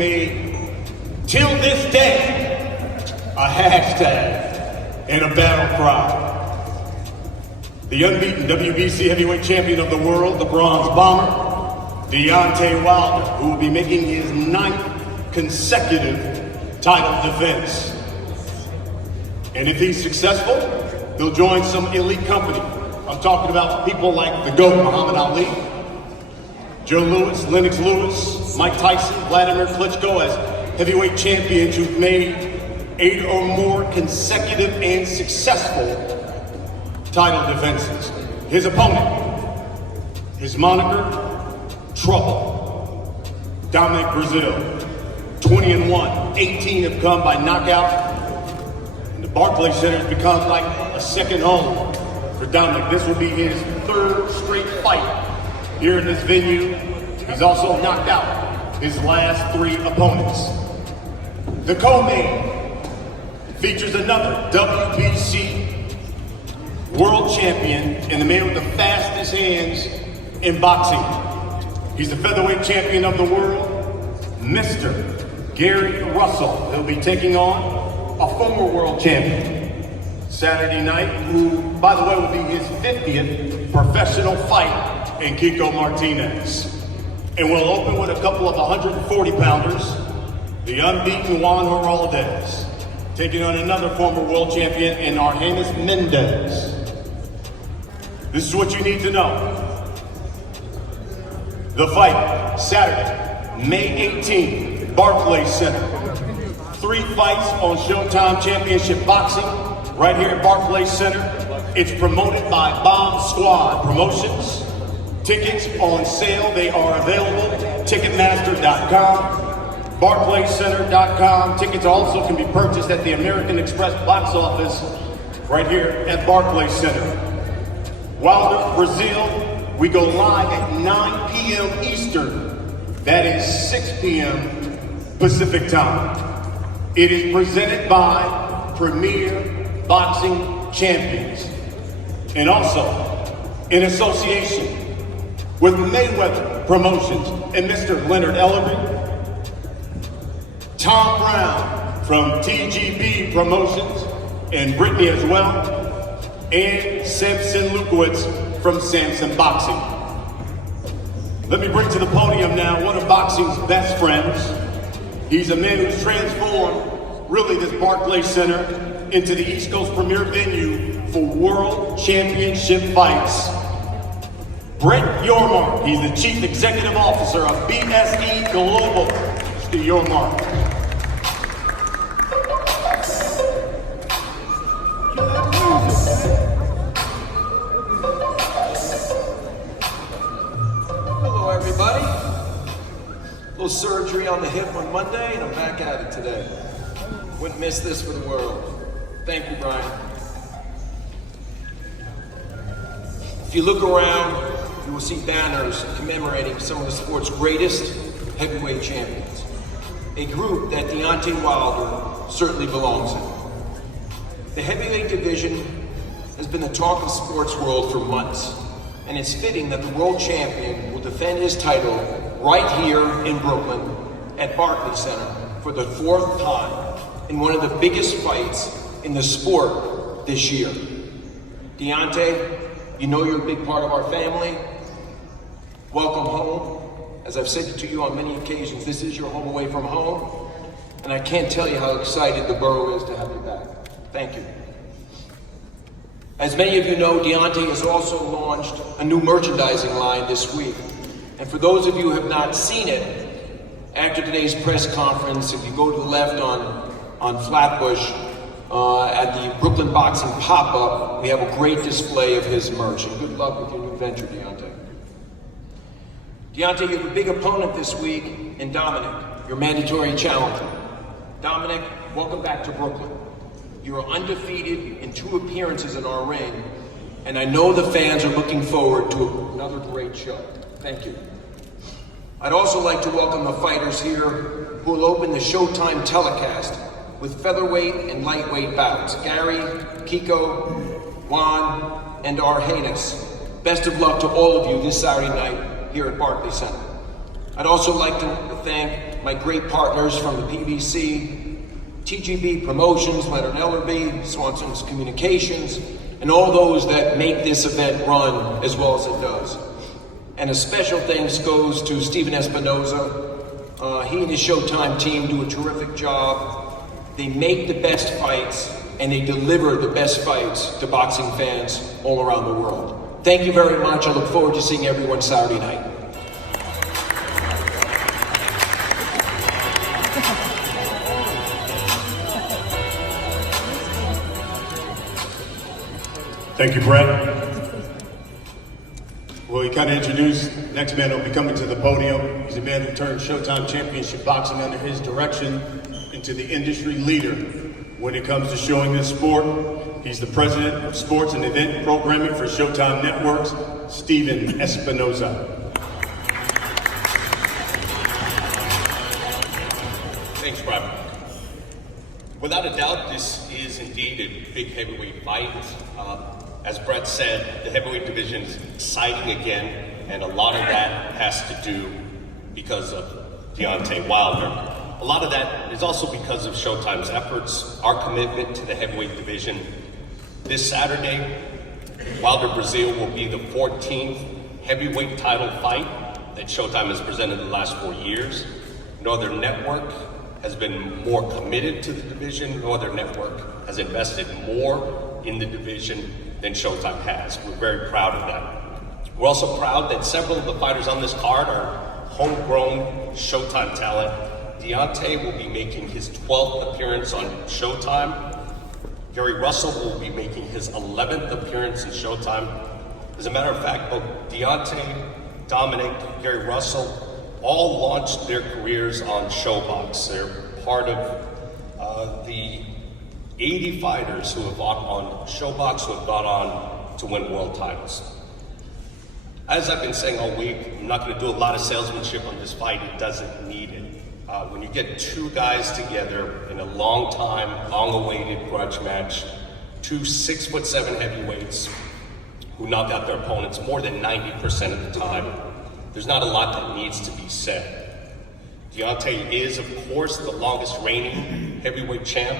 made, till this day, a hashtag and a battle cry. The unbeaten WBC heavyweight champion of the world, the Bronze Bomber, Deontay Wilder, who will be making his 9th consecutive title defense. And if he's successful, he'll join some elite company. I'm talking about people like the GOAT, Muhammad Ali, Joe Louis, Lennox Lewis, Mike Tyson, Vladimir Klitschko as heavyweight champions who've made 8 or more consecutive and successful title defenses. His opponent, his moniker, Trouble, Dominic Breazeale, 20-1, 18 have come by knockout. And the Barclays Center has become like a second home for Dominic. This will be his 3rd straight fight here in this venue. He's also knocked out his last 3 opponents. The co-main features another WBC world champion and the man with the fastest hands in boxing. He's the featherweight champion of the world, Mr. Gary Russell. He'll be taking on a former world champion Saturday night, who, by the way, will be his 50th professional fight in Kiko Martinez. And we'll open with a couple of 140-pounders, the unbeaten Juan Heraldez, taking on another former world champion in Argenis Mendez. This is what you need to know. The fight, Saturday, May 18th, Barclays Center. 3 fights on Showtime Championship Boxing, right here at Barclays Center. It's promoted by Bomb Squad Promotions. Tickets on sale, they are available, Ticketmaster.com, BarclaysCenter.com. Tickets also can be purchased at the American Express box office right here at Barclays Center. Wilder, Breazeale, we go live at 9 p.m. Eastern. That is 6 p.m. Pacific time. It is presented by Premier Boxing Champions, and also in association with Mayweather Promotions and Mr. Leonard Ellerby, Tom Brown from TGB Promotions and Brittany as well, and Samson Lukowitz from Samson Boxing. Let me bring to the podium now one of boxing's best friends. He's a man who's transformed really this Barclays Center into the East Coast premier venue for world championship fights. Brett Yormark, he's the Chief Executive Officer of BSE Global. Mr. Yormark. Hello, everybody. A little surgery on the hip on Monday, and I'm back at it today. Wouldn't miss this for the world. Thank you, Brian. If you look around, you will see banners commemorating some of the sport's greatest heavyweight champions. A group that Deontay Wilder certainly belongs in. The heavyweight division has been the talk of sports world for months, and it's fitting that the world champion will defend his title right here in Brooklyn at Barclays Center for the 4th time in one of the biggest fights in the sport this year. Deontay, you know you're a big part of our family. Welcome home. As I've said to you on many occasions, this is your home away from home, and I can't tell you how excited the borough is to have you back. Thank you. As many of you know, Deontay has also launched a new merchandising line this week. And for those of you who have not seen it, after today's press conference, if you go to the left on Flatbush, at the Brooklyn Boxing Pop-Up, we have a great display of his merch. And good luck with your new venture, Deontay. Deontay, you have a big opponent this week in Dominic, your mandatory challenger. Dominic, welcome back to Brooklyn. You are undefeated in 2 appearances in our ring, and I know the fans are looking forward to another great show. Thank you. I'd also like to welcome the fighters here who will open the Showtime telecast with featherweight and lightweight bouts. Gary, Kiko, Juan, and Argenis. Best of luck to all of you this Saturday night here at Barclays Center. I'd also like to thank my great partners from the PBC, TGB Promotions, Leonard Ellerby, Swanson's Communications, and all those that make this event run as well as it does. And a special thanks goes to Steven Espinoza. He and his Showtime team do a terrific job. They make the best fights, and they deliver the best fights to boxing fans all around the world. Thank you very much. I look forward to seeing everyone Saturday night. Thank you, Brett. Well, he kind of introduced, next man will be coming to the podium. He's a man who turned Showtime Championship Boxing under his direction into the industry leader when it comes to showing this sport. He's the president of sports and event programming for Showtime Networks, Steven Espinoza. Thanks, Rob. Without a doubt, this is indeed a big heavyweight fight. As Brett said, the heavyweight division is exciting again, and a lot of that has to do because of Deontay Wilder. A lot of that is also because of Showtime's efforts, our commitment to the heavyweight division. This Saturday, Wilder Breazeale will be the 14th heavyweight title fight that Showtime has presented in the last 4 years. No other network has been more committed to the division. No other network has invested more in the division than Showtime has. We're very proud of that. We're also proud that several of the fighters on this card are homegrown Showtime talent. Deontay will be making his 12th appearance on Showtime. Gary Russell will be making his 11th appearance in Showtime. As a matter of fact, both Deontay, Dominic, Gary Russell all launched their careers on ShowBox. They're part of the 80 fighters who have fought on ShowBox, who have gone on to win world titles. As I've been saying all week, I'm not going to do a lot of salesmanship on this fight. It doesn't need it. When you get two guys together in a long time, long-awaited grudge match, two 6'7" heavyweights who knock out their opponents more than 90% of the time, there's not a lot that needs to be said. Deontay is, of course, the longest reigning heavyweight champ,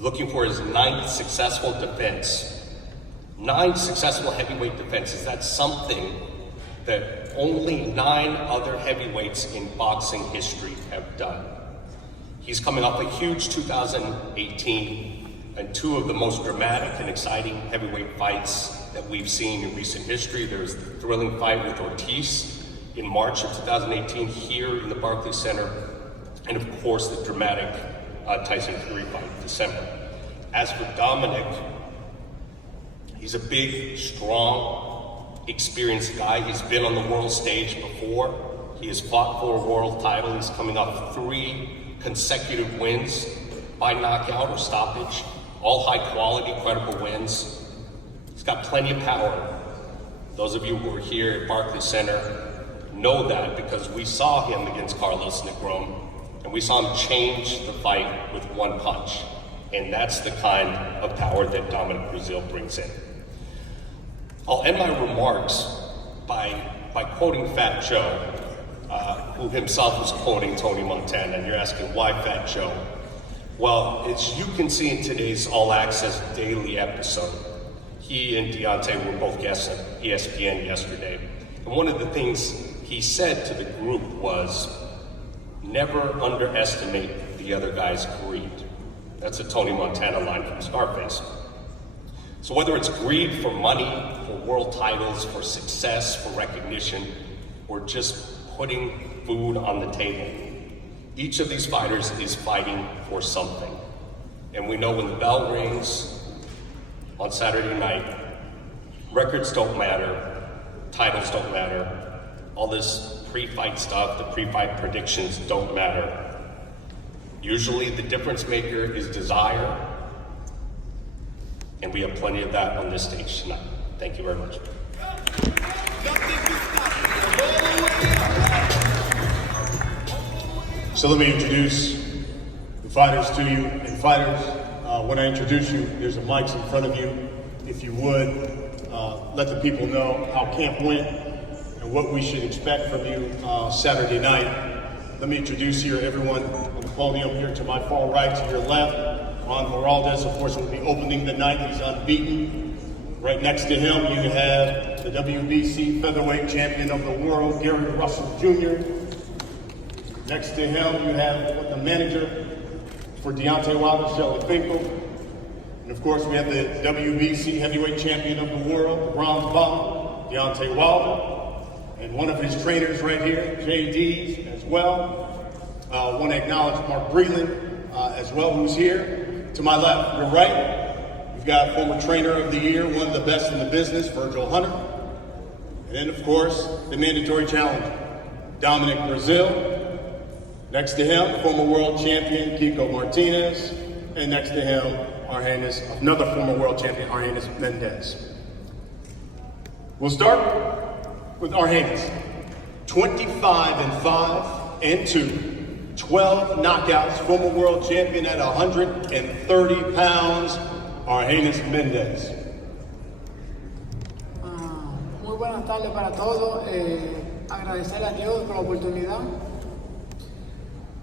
looking for his 9th successful defense. 9 successful heavyweight defenses. That's something that only 9 other heavyweights in boxing history have done. He's coming off a huge 2018 and 2 of the most dramatic and exciting heavyweight fights that we've seen in recent history. There's the thrilling fight with Ortiz in March of 2018 here in the Barclays Center, and of course the dramatic Tyson Fury fight in December. As for Dominic, he's a big, strong, experienced guy. He's been on the world stage before. He has fought for a world title. He's coming off 3 consecutive wins by knockout or stoppage, all high quality, credible wins. He's got plenty of power. Those of you who are here at Barclays Center know that because we saw him against Carlos Negron, and we saw him change the fight with 1 punch. And that's the kind of power that Dominic Breazeale brings in. I'll end my remarks by quoting Fat Joe, who himself was quoting Tony Montana, and you're asking why Fat Joe? Well, as you can see in today's All Access daily episode, he and Deontay were both guests at ESPN yesterday. And one of the things he said to the group was, never underestimate the other guy's greed. That's a Tony Montana line from Scarface. So whether it's greed for money, for world titles, for success, for recognition, or just putting food on the table, each of these fighters is fighting for something. And we know when the bell rings on Saturday night, records don't matter, titles don't matter, all this pre-fight stuff, the pre-fight predictions don't matter. Usually the difference maker is desire, and we have plenty of that on this stage tonight. Thank you very much. So let me introduce the fighters to you. And fighters, when I introduce you, there's a mic in front of you. If you would, let the people know how camp went, and what we should expect from you Saturday night. Let me introduce here everyone on the podium here to my far right, to your left. Ron Morales, of course, will be opening the night. He's unbeaten. Right next to him, you have the WBC featherweight champion of the world, Gary Russell Jr. Next to him, you have the manager for Deontay Wilder, Shelley Finkel. And of course, we have the WBC heavyweight champion of the world, the bronze bomber, Deontay Wilder. And one of his trainers right here, JD's as well. I want to acknowledge Mark Breland as well, who's here. To my left, your right, you've got former trainer of the year, one of the best in the business, Virgil Hunter. And then, of course, the mandatory challenger, Dominic Breazeale. Next to him, former world champion, Kiko Martinez. And next to him, another former world champion, Argenis Mendez. We'll start with Argenis. 25-5 and 2. 12 knockouts, former world champion at 130 pounds, Argenis Mendez. Muy buenas tardes para todos. Agradecer a Dios por la oportunidad.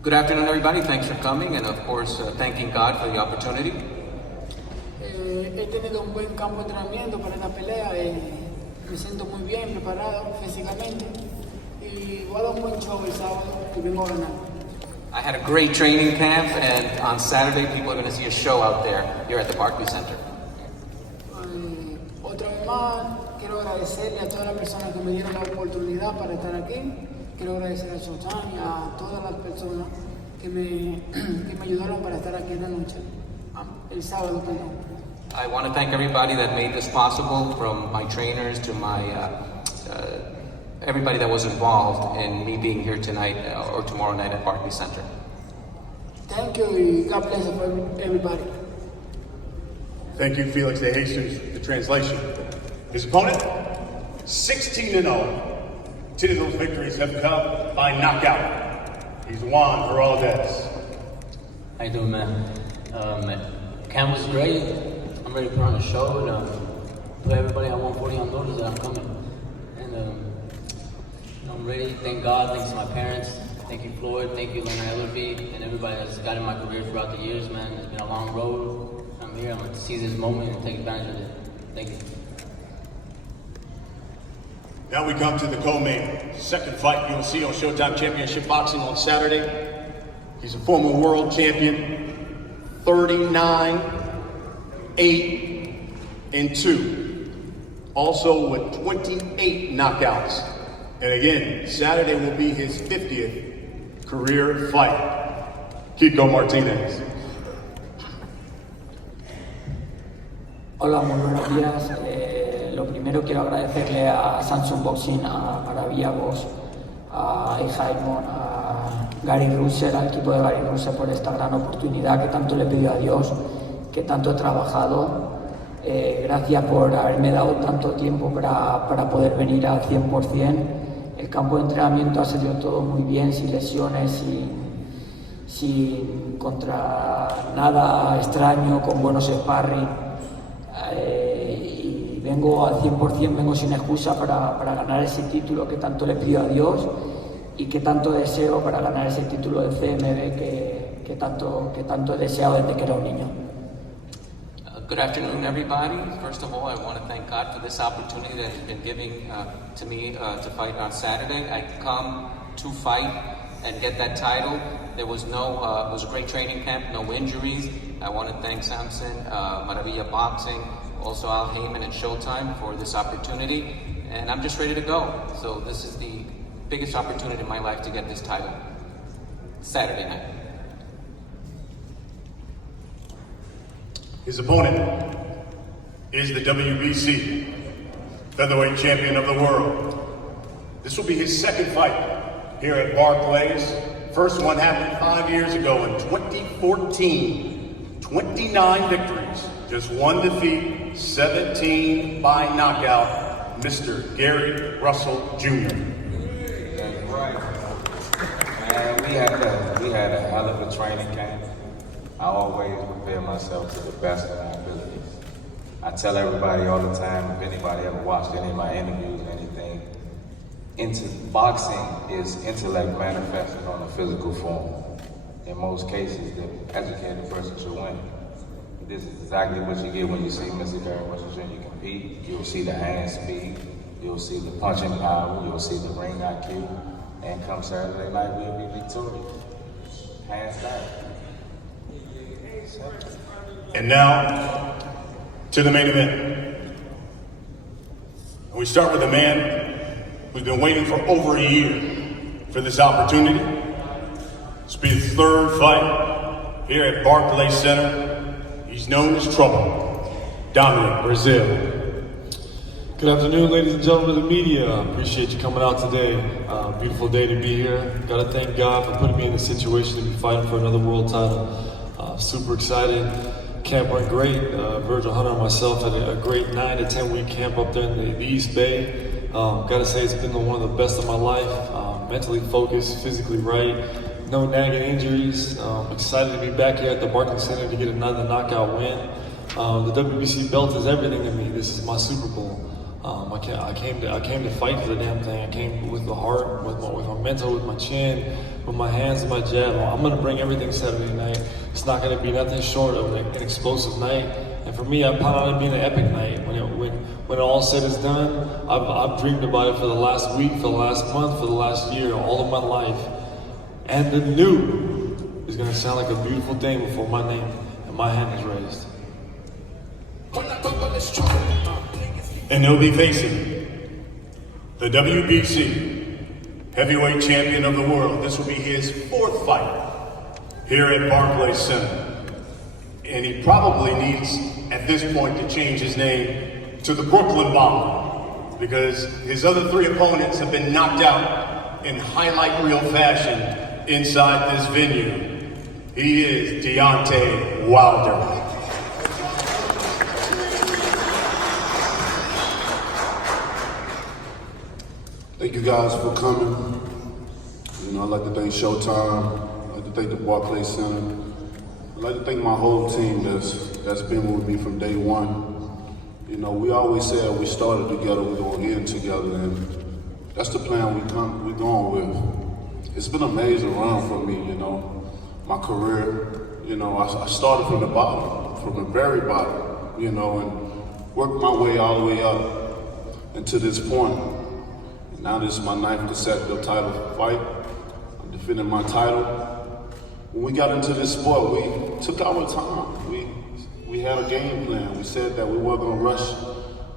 Good afternoon, everybody. Thanks for coming, and of course, thanking God for the opportunity. He tenido un buen campo de entrenamiento para esta pelea. Me siento muy bien preparado físicamente y voy a dar un buen show el sábado y vengo a ganar. I had a great training camp, and on Saturday, people are going to see a show out there here at the Barclays Center. Otra vez más, quiero agradecerle a todas las personas que me dieron la oportunidad para estar aquí. Quiero agradecer a Showtime y a todas las personas que me ayudaron para estar aquí esta noche, el sábado, perdón. I want to thank everybody that made this possible, from my trainers to my everybody that was involved in me being here tonight or tomorrow night at Barclays Center. Thank you and God bless everybody. Thank you, Felix de Jesus, the translation. His opponent, 16-0. 10 of those victories have come by knockout. He's Juan Morales. How you doing, man? Camp was great. I'm ready to put on a show and put everybody at 140 on notice that I'm coming. And I'm ready. Thank God. Thanks to my parents. Thank you, Floyd. Thank you, Leonard Ellerby, and everybody that's guided my career throughout the years, man. It's been a long road. I'm here. I'm going to seize this moment and take advantage of it. Thank you. Now we come to the co-main. Second fight you'll see on Showtime Championship Boxing on Saturday. He's a former world champion, 39, 8, and 2. Also with 28 knockouts. And again, Saturday will be his 50th career fight. Kiko Martinez. Hola, muy buenos días. Lo primero quiero agradecerle a Samsung Boxing, a Maravilla Box, a Jaimon, a Gary Russell, al equipo de Gary Russell por esta gran oportunidad que tanto le pidió a Dios, que tanto he trabajado. Gracias por haberme dado tanto tiempo para poder venir al 100%. El campo de entrenamiento ha salido todo muy bien, sin lesiones, sin contra nada extraño, con buenos sparring. Y vengo al 100%, vengo sin excusa para ganar ese título que tanto le pido a Dios y que tanto deseo, para ganar ese título de CMB que tanto he deseado desde que era un niño. Good afternoon, everybody. First of all, I want to thank God for this opportunity that He's been giving to me to fight on Saturday. I come to fight and get that title. There was it was a great training camp, no injuries. I want to thank Samson, Maravilla Boxing, also Al Heyman and Showtime for this opportunity. And I'm just ready to go. So this is the biggest opportunity in my life to get this title. Saturday night. His opponent is the WBC featherweight champion of the world. This will be his second fight here at Barclays. First one happened 5 years ago in 2014. 29 victories, just 1 defeat, 17 by knockout. Mr. Gary Russell Jr. That's right. Man, we had a hell of a training camp. I always prepare myself to the best of my abilities. I tell everybody all the time, if anybody ever watched any of my interviews or anything, boxing is intellect manifested on a physical form. In most cases, the educated person should win. This is exactly what you get when you see Mr. Gary Russell Jr. compete. You'll see the hand speed, you'll see the punching power, you'll see the ring IQ, and come Saturday night, we'll be victorious. Hands down. And now, to the main event. And we start with a man who's been waiting for over a year for this opportunity. This will be his third fight here at Barclays Center. He's known as Trouble, Dominic Breazeale. Good afternoon, ladies and gentlemen of the media. Appreciate you coming out today. Beautiful day to be here. Got to thank God for putting me in the situation to be fighting for another world title. Super excited. Camp went great. Virgil Hunter and myself had a great 9 to 10 week camp up there in the East Bay. Got to say it's been one of the best of my life. Mentally focused, physically right. No nagging injuries. Excited to be back here at the Barclays Center to get another knockout win. The WBC belt is everything to me. This is my Super Bowl. I came to fight for the damn thing. I came with the heart, with my mental, with my chin, with my hands and my jab. I'm gonna bring everything Saturday night. It's not gonna be nothing short of an explosive night. And for me, I plan on it being an epic night. When all said is done, I've dreamed about it for the last week, for the last month, for the last year, all of my life. And the new is gonna sound like a beautiful thing before my name and my hand is raised. And he'll be facing the WBC heavyweight champion of the world. This will be his fourth fight here at Barclays Center. And he probably needs, at this point, to change his name to the Brooklyn Bomber, because his other three opponents have been knocked out in highlight reel fashion inside this venue. He is Deontay Wilder. Thank you guys for coming. You know, I'd like to thank Showtime. I'd like to thank the Barclays Center. I'd like to thank my whole team that's been with me from day one. You know, we always said we started together, we're going to end together, and that's the plan we're going with. It's been an amazing run for me, you know, my career. You know, I started from the bottom, from the very bottom, you know, and worked my way all the way up and to this point. Now this is my 9th consecutive title fight. I'm defending my title. When we got into this sport, we took our time. We had a game plan. We said that we weren't gonna rush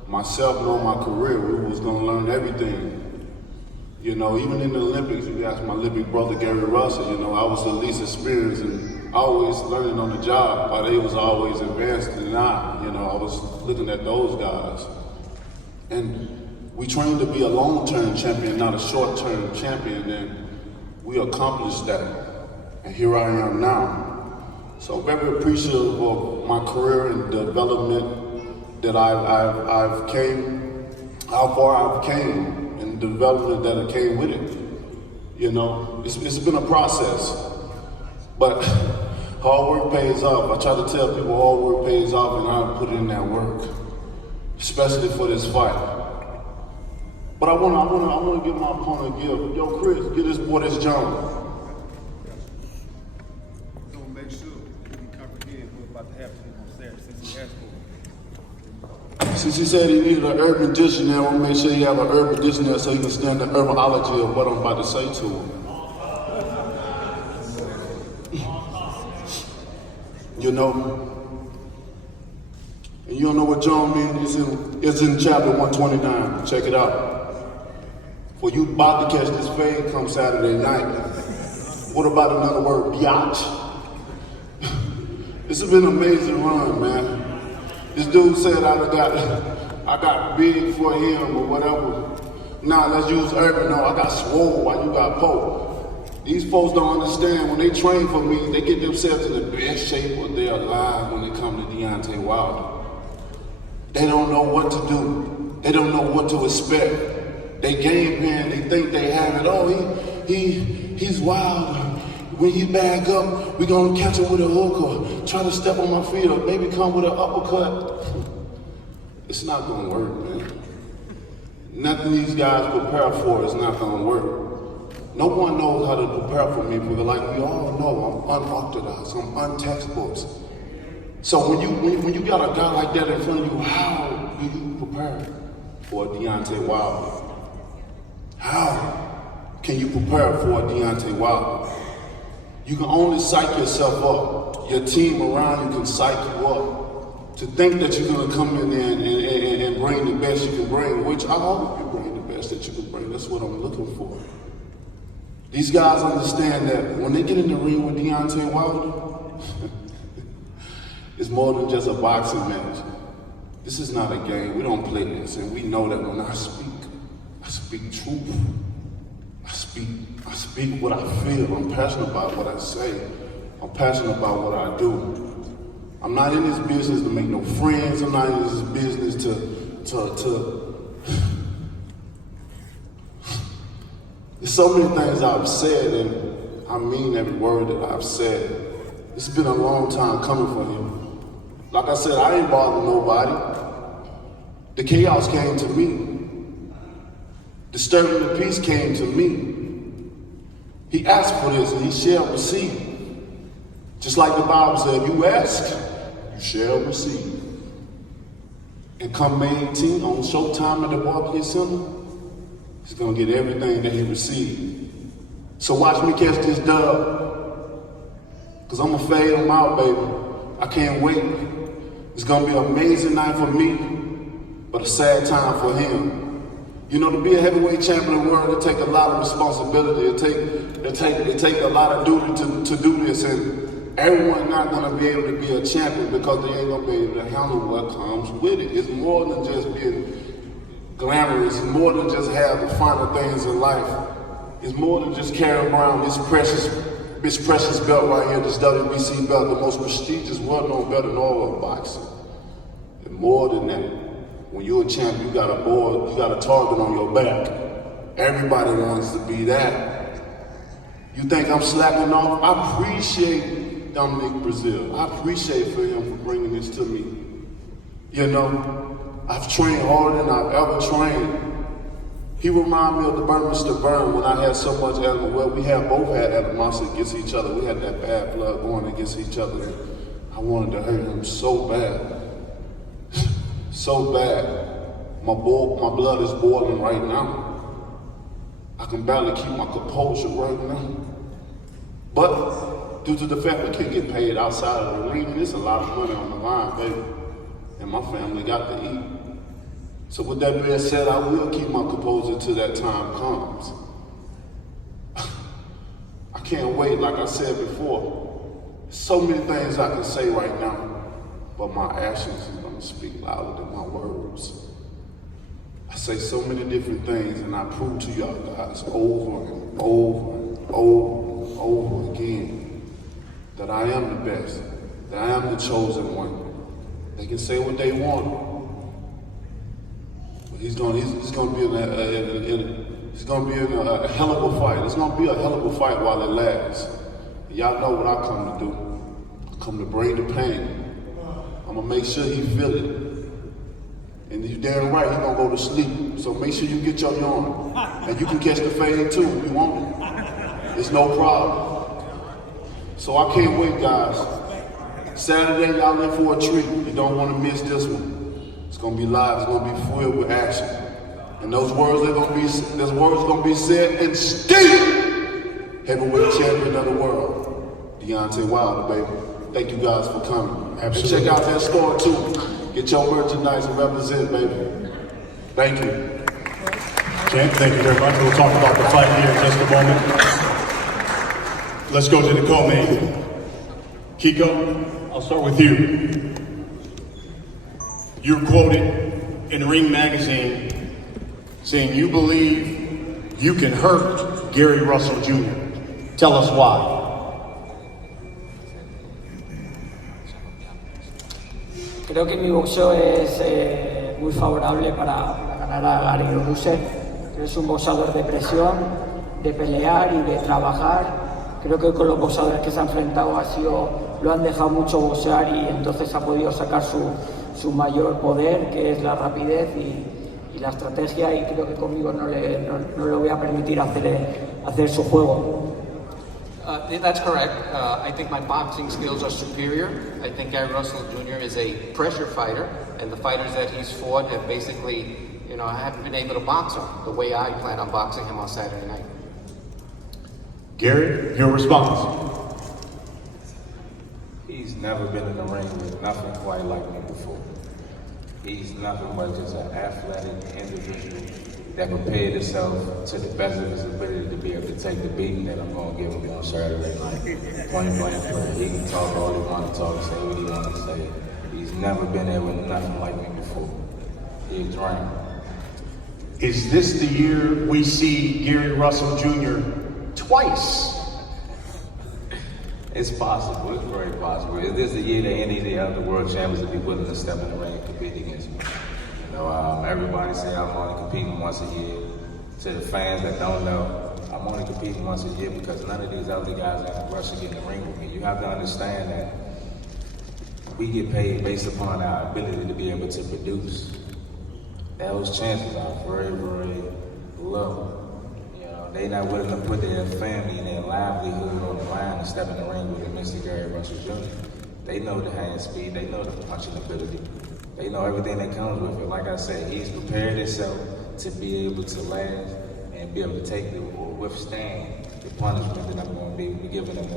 myself nor my career. We was gonna learn everything. You know, even in the Olympics, you asked my Olympic brother Gary Russell, you know, I was the least experienced and always learning on the job, but they was always advanced than I. You know, I was looking at those guys. And we trained to be a long-term champion, not a short-term champion, and we accomplished that. And here I am now. So very appreciative of my career and the development that I've came, how far I've came, and the development that I came with it. You know, it's been a process, but hard work pays off. I try to tell people hard work pays off, and I put in that work, especially for this fight. But I want to give my opponent a gift. Yo, Chris, get this boy this John. Gonna make sure he comprehend we're about to have to him on Saturday since he asked for it. Since he said he needed an urban dictionary, I want to make sure he have an urban dictionary so he can stand the urbanology of what I'm about to say to him. You know, and you don't know what John means? It's in chapter 129. Check it out. For you about to catch this fade come Saturday night. What about another word, biatch? This has been an amazing run, man. This dude said I got big for him or whatever. Nah, let's use urban. No, I got swole while you got poke. These folks don't understand. When they train for me, they get themselves in the best shape of their lives when they come to Deontay Wilder. They don't know what to do. They don't know what to expect. They game plan, they think they have it. Oh, he's wild. When he bag up, we're gonna catch him with a hook or try to step on my feet or maybe come with an uppercut. It's not gonna work, man. Nothing these guys prepare for is not gonna work. No one knows how to prepare for me because like we all know, I'm unorthodox, I'm untextbooks. So when you got a guy like that in front of you, how do you prepare for a Deontay Wilder? How can you prepare for a Deontay Wilder? You can only psych yourself up. Your team around you can psych you up. To think that you're gonna come in there and bring the best you can bring, which I hope you bring the best that you can bring. That's what I'm looking for. These guys understand that when they get in the ring with Deontay Wilder, it's more than just a boxing match. This is not a game. We don't play this, and we know that when I speak truth. I speak what I feel. I'm passionate about what I say. I'm passionate about what I do. I'm not in this business to make no friends. I'm not in this business to There's so many things I've said, and I mean every word that I've said. It's been a long time coming for him. Like I said, I ain't bothering nobody. The chaos came to me. Disturbing the peace came to me. He asked for this and he shall receive. Just like the Bible said, if you ask, you shall receive. And come May 18th on Showtime at the Barclays Center, he's gonna get everything that he received. So watch me catch this dub, cause I'm gonna fade him out, baby. I can't wait. It's gonna be an amazing night for me, but a sad time for him. You know, to be a heavyweight champion of the world, it takes a lot of responsibility. It take a lot of duty to do this, and everyone's not gonna be able to be a champion because they ain't gonna be able to handle what comes with it. It's more than just being glamorous. It's more than just have the finer things in life. It's more than just carrying around this precious belt right here, this WBC belt, the most prestigious, well-known belt in all of boxing. And more than that. When you're a champ, you got a board, you got a target on your back. Everybody wants to be that. You think I'm slacking off? I appreciate Dominic Breazeale. I appreciate for him for bringing this to me. You know, I've trained harder than I've ever trained. He reminded me of the Mr. Burn when I had so much animal. Well, we both had animosity against each other. We had that bad blood going against each other. I wanted to hurt him so bad. So bad. My blood is boiling right now. I can barely keep my composure right now. But due to the fact we can't get paid outside of the ring, there's a lot of money on the line, baby. And my family got to eat. So with that being said, I will keep my composure till that time comes. I can't wait, like I said before. So many things I can say right now. But my actions is gonna speak louder than my words. I say so many different things and I prove to y'all guys over and over and over and over again that I am the best, that I am the chosen one. They can say what they want, but he's gonna be in a hell of a fight. It's gonna be a hell of a fight while it lasts. Y'all know what I come to do. I come to bring the pain. I'm gonna make sure he feel it. And you damn right, he gonna go to sleep. So make sure you get your yarn. And you can catch the fade too if you want it. It's no problem. So I can't wait, guys. Saturday, y'all in for a treat. You don't wanna miss this one. It's gonna be live, it's gonna be filled with action. And those words gonna be said and still heavyweight champion of the world, Deontay Wilder, baby. Thank you guys for coming. Absolutely. And check out that store too. Get your merchandise and represent, baby. Thank you. Champ, thank you very much. We'll talk about the fight here in just a moment. Let's go to the co-main. Kiko, I'll start with you. You're quoted in Ring Magazine saying you believe you can hurt Gary Russell Jr. Tell us why. Creo que mi boxeo es muy favorable para ganar a Gary Russell. Es un boxeador de presión, de pelear y de trabajar. Creo que con los boxeadores que se ha enfrentado lo han dejado mucho boxear y entonces ha podido sacar su mayor poder, que es la rapidez la estrategia, y creo que conmigo no le voy a permitir hacer su juego. That's correct. I think my boxing skills are superior. I think Gary Russell Jr. is a pressure fighter, and the fighters that he's fought have basically, haven't been able to box him the way I plan on boxing him on Saturday night. Gary, your response. He's never been in the ring with nothing quite like me before. He's nothing but just an athletic individual that prepared himself to the best of his ability to be able to take the beating that I'm going to give him on Saturday night. Point blank play. He can talk all he want to talk, say what he want to say. He's never been there with nothing like me before. He's drowned. Is this the year we see Gary Russell Jr. twice? It's possible. It's very possible. Is this the year that any of the other world champions would be willing to step in the ring and compete against me? Everybody say I'm only competing once a year. To the fans that don't know, I'm only competing once a year because none of these other guys are in a rush to get in the ring with me. You have to understand that we get paid based upon our ability to be able to produce. Those chances are very, very low. They're not willing to put their family and their livelihood on the line and step in the ring with Mr. Gary Russell Jr. They know the hand speed, they know the punching ability, they know everything that comes with it. Like I said, he's prepared himself to be able to last and be able to take or withstand the punishment that I'm going to be giving him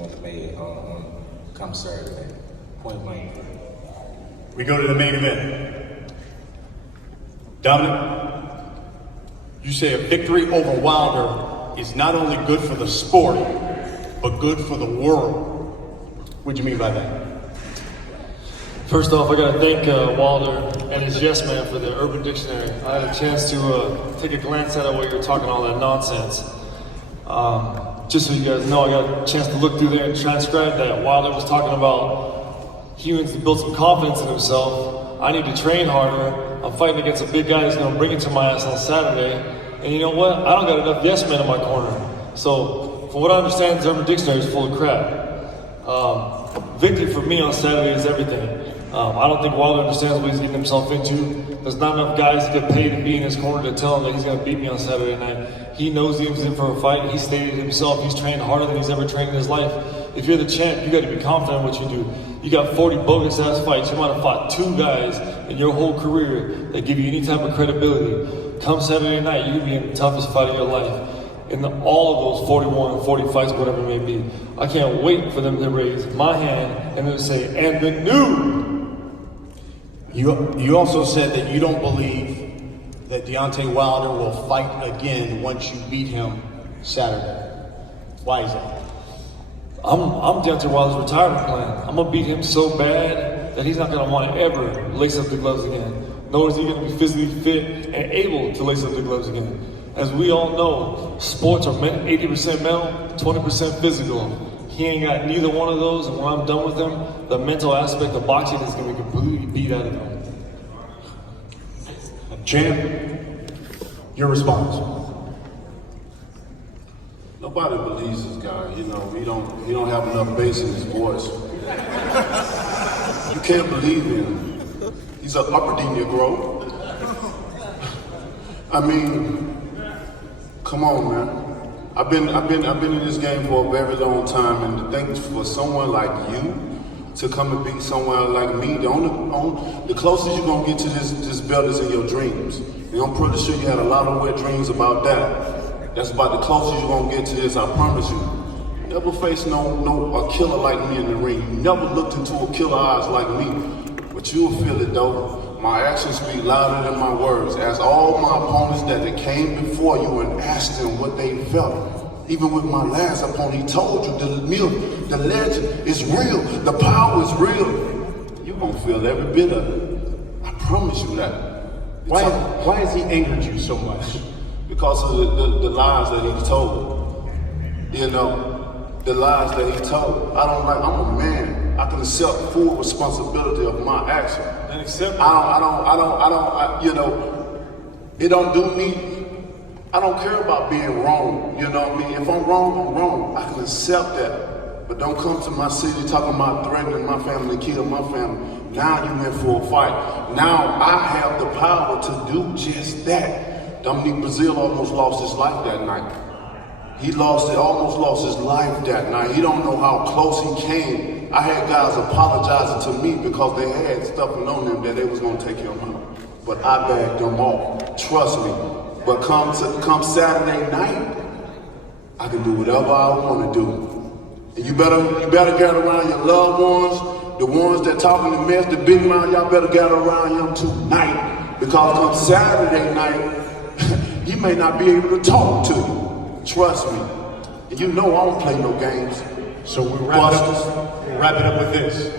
on come Saturday. Point blank. We go to the main event. Dominic, you say a victory over Wilder is not only good for the sport, but good for the world. What do you mean by that? First off, I gotta thank Wilder and his yes man for the Urban Dictionary. I had a chance to take a glance at it while you were talking all that nonsense. Just so you guys know, I got a chance to look through there and transcribe that. Wilder was talking about he needs to build some confidence in himself. I need to train harder. I'm fighting against a big guy who's gonna bring it to my ass on Saturday. And you know what? I don't got enough yes men in my corner. So, from what I understand, the Urban Dictionary is full of crap. Victory for me on Saturday is everything. I don't think Wilder understands what he's getting himself into. There's not enough guys to get paid to be in his corner to tell him that he's going to beat me on Saturday night. He knows he was in for a fight. He stated himself he's trained harder than he's ever trained in his life. If you're the champ, you got to be confident in what you do. You got 40 bogus ass fights. You might have fought 2 guys in your whole career that give you any type of credibility. Come Saturday night, you could be in the toughest fight of your life. In all of those 41, 40 fights, whatever it may be. I can't wait for them to raise my hand and then say, and the new. You also said that you don't believe that Deontay Wilder will fight again once you beat him Saturday. Why is that? I'm Deontay Wilder's retirement plan. I'm gonna beat him so bad that he's not gonna want to ever lace up the gloves again. Nor is he gonna be physically fit and able to lace up the gloves again. As we all know, sports are 80% mental, 20% physical. He ain't got neither one of those, and when I'm done with him, the mental aspect of boxing is gonna be completely beat out of him. Champ, your response. Nobody believes this guy. He don't have enough bass in his voice. You can't believe him. He's an upper Negro. I mean, come on, man. I've been in this game for a very long time, and to think for someone like you to come and beat someone like me, the closest you're gonna get to this belt is in your dreams. And I'm pretty sure you had a lot of wet dreams about that. That's about the closest you're gonna get to this, I promise you. Never faced a killer like me in the ring. You never looked into a killer eyes like me. But you'll feel it though. My actions speak louder than my words. Ask all my opponents that came before you and ask them what they felt. Even with my last opponent, he told you the legend is real, the power is real. You're gonna feel every bit of it. I promise you that. Why has he angered you so much? Because of the lies that he told. The lies that he told. I'm a man. I can accept full responsibility of my action. And accept it. It don't do me. I don't care about being wrong, you know what I mean? If I'm wrong, I'm wrong. I can accept that. But don't come to my city talking about threatening my family, killing my family. Now you went for a fight. Now I have the power to do just that. Dominic Breazeale almost lost his life that night. He almost lost his life that night. He don't know how close he came. I had guys apologizing to me because they had stuff on them that they was gonna take him out. But I bagged them off. Trust me. But come Saturday night, I can do whatever I want to do. And you better gather around your loved ones, the ones that talking the mess, the big mouth, y'all better gather around him tonight. Because come Saturday night, he may not be able to talk to you. Trust me. And you know I don't play no games. So we'll wrap it up with this.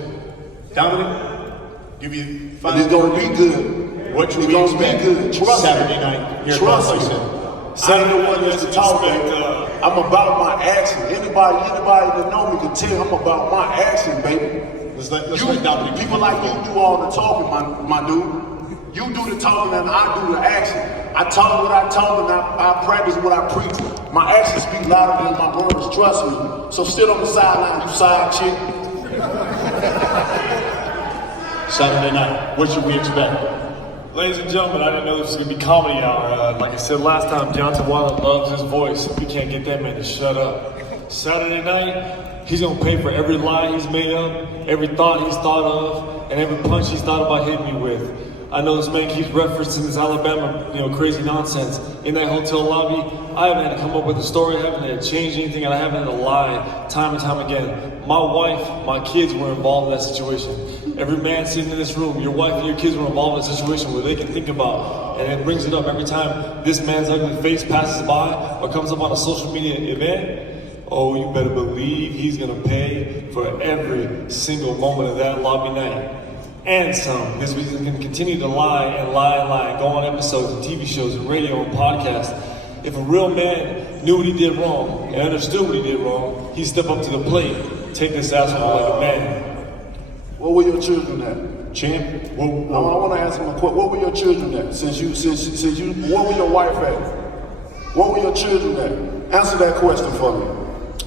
Dominic, give you 5 minutes. It's gonna be good. What you gonna be good. Trust Saturday me. night here Trust me. I ain't the one that's to talk back. I'm about my action. Anybody that know me can tell I'm about my action, baby. Let's let Dominic. People like you do all the talking, my dude. You do the talking and I do the action. I talk what I talk and I practice what I preach. My actions speak louder than my words, trust me. So sit on the sideline, you side chick. Saturday night, what should we expect? Ladies and gentlemen, I didn't know this was going to be comedy hour. Like I said last time, Deontay loves his voice. We can't get that man to shut up. Saturday night, he's going to pay for every lie he's made up, every thought he's thought of, and every punch he's thought about hitting me with. I know this man keeps referencing this Alabama, crazy nonsense. In that hotel lobby, I haven't had to come up with a story, I haven't had to change anything, and I haven't had to lie time and time again. My wife, my kids were involved in that situation. Every man sitting in this room, your wife and your kids were involved in a situation where they can think about, and it brings it up every time this man's ugly face passes by or comes up on a social media event. Oh, you better believe he's gonna pay for every single moment of that lobby night. And some, because he's going to continue to lie and lie and lie and go on episodes and TV shows and radio and podcasts. If a real man knew what he did wrong and understood what he did wrong, he'd step up to the plate, take this asshole like a man. What were your children at? Champ? I want to ask him a question. What were your children at? Since you, what were your wife at? What were your children at? Answer that question for me.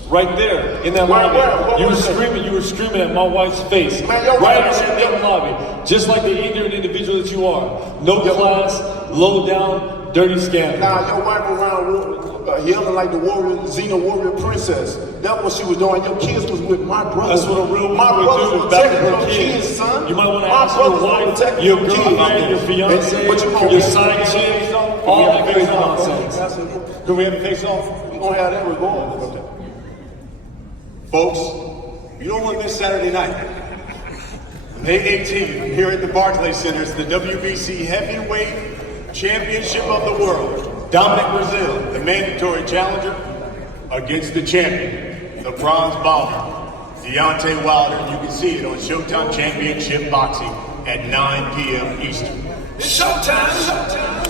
Right there, in that lobby, you were screaming at my wife's face. Man, your right wife in that lobby, just like the ignorant individual that you are. No class, low down, dirty scam. Nah, your wife around yelling like the Xena warrior princess. That's what she was doing. Your kids was with my brother. That's what a real my woman brothers would do were to back protecting her your kids. kids, son. You might want to My ask your brothers were wife, protecting your your girlfriend, your kids. fiance, your side chick, all that crazy nonsense. Can we have a face-off? We're going to have that regardless. Folks, you don't want to miss Saturday night. May 18th, here at the Barclays Center, it's the WBC Heavyweight Championship of the World. Dominic Breazeale, the mandatory challenger, against the champion, the bronze bomber, Deontay Wilder. You can see it on Showtime Championship Boxing at 9 p.m. Eastern. It's showtime!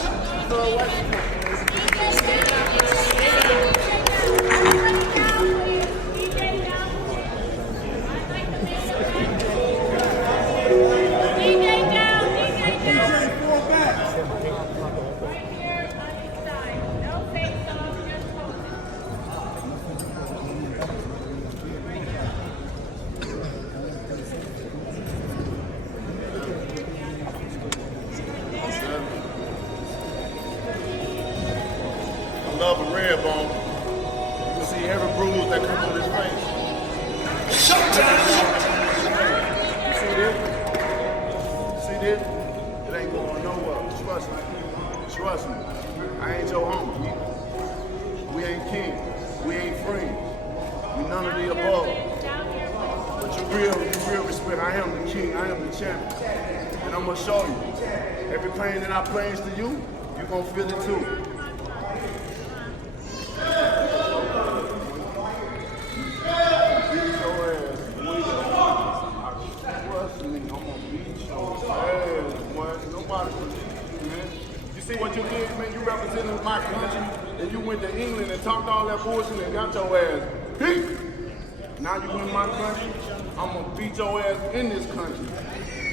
Love a red bone. You can see every bruise that comes on his face. Showtime! You see this? See this? It ain't going nowhere. Trust me. Trust me. I ain't your homie. We ain't king. We ain't friends. We none of the above. But you real respect. I am the king. I am the champion. And I'm gonna show you. Every pain that I place to you, you gonna feel it too. You see what you did, man? You represented my country, and you went to England and talked all that bullshit and got your ass beat. Now you in my country, I'm gonna beat your ass in this country.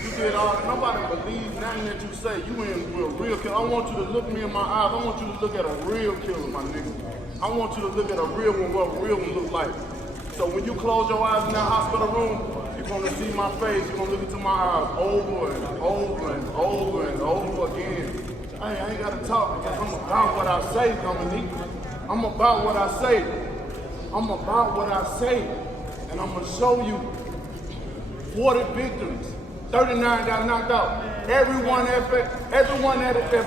You did all, nobody believes nothing that you say. You in a real killer. I want you to look me in my eyes. I want you to look at a real killer, my nigga. I want you to look at a real one, what a real one look like. So when you close your eyes in that hospital room, you You're gonna see my face, you're gonna look into my eyes over and over and over and over again. I ain't gotta talk because I'm about what I say, Dominic. I'm about what I say. I'm about what I say. And I'm gonna show you 40 victories. 39 got knocked out. Everyone that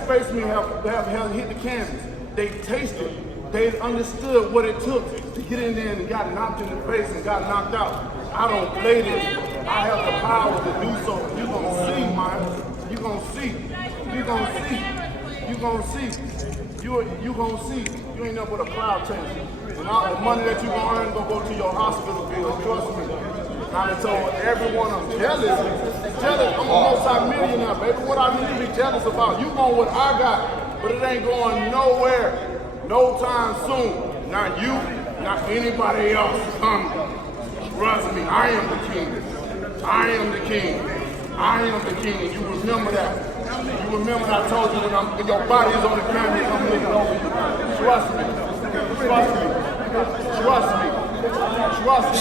faced me have hit the canvas. They tasted. They understood what it took to get in there and got knocked in the face and got knocked out. I don't play this. I have the power to do so. You're gonna see, man. You're gonna see. You're gonna see. You're gonna see. You gonna see. You ain't nothing but a cloud chaser. And all the money that you gonna earn gonna go to your hospital bills. Trust me. I told everyone I'm jealous. Jealous. I'm a multi-millionaire, baby. What I need to be jealous about? You want what I got, but it ain't going nowhere. No time soon. Not you, not anybody else. Trust me, I am the king. I am the king. I am the king. You remember that. You remember I told you when your body is on the camera, I'm looking over you. Trust me. Trust me. Trust me. Trust me.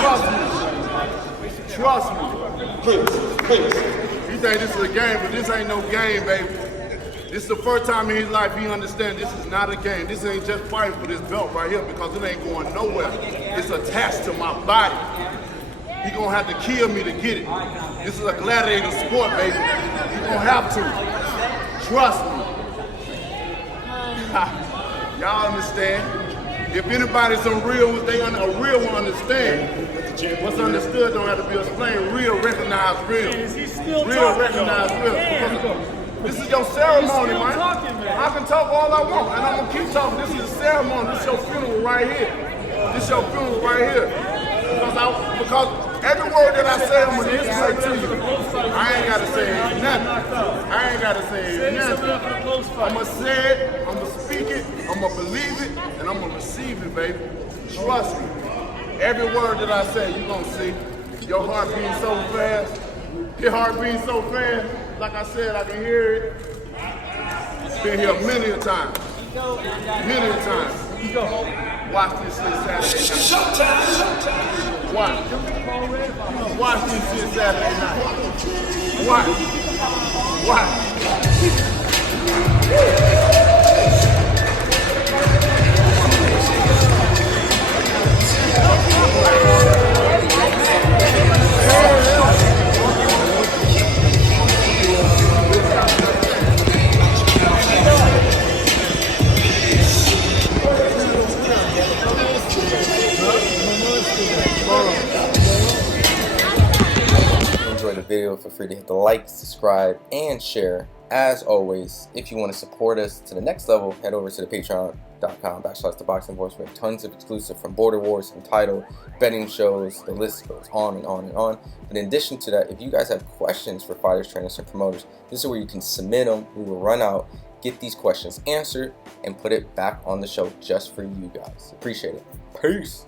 Trust me. Trust me. You think this is a game, but this ain't no game, baby. This is the first time in his life he understands this is not a game. This ain't just fighting for this belt right here because it ain't going nowhere. It's attached to my body. He gonna have to kill me to get it. This is a gladiator sport, baby. He gonna have to. Trust me. Y'all understand? If anybody's a real one understand. What's understood don't have to be explained. Real recognize real. Real recognize real. This is your ceremony, man. I can talk all I want, and I'm gonna keep talking. This is a ceremony. This is your funeral right here. This is your funeral right here. Because every word that I say, I'm gonna say to you. I ain't gotta say nothing. I ain't gotta say nothing. I'm gonna say it, I'm gonna speak it, I'm gonna believe it, and I'm gonna receive it, baby. Trust me. Every word that I say, you gonna see. Your heart beating so fast. Your heart beating so fast. Like I said, I can hear it. Been here many a time. Many a time. Watch this shit Saturday night. Watch. Watch this shit Saturday night. Watch. Watch. Enjoy the video, feel free to hit the like, subscribe, and share. As always, if you want to support us to the next level, head over to the patreon.com/ThaBoxingVoice. We have tons of exclusive from Border Wars, Entitled, betting shows, the list goes on and on and on. But in addition to that, if you guys have questions for fighters, trainers, and promoters, this is where you can submit them. We will run out, get these questions answered, and put it back on the show just for you guys. Appreciate it. Peace.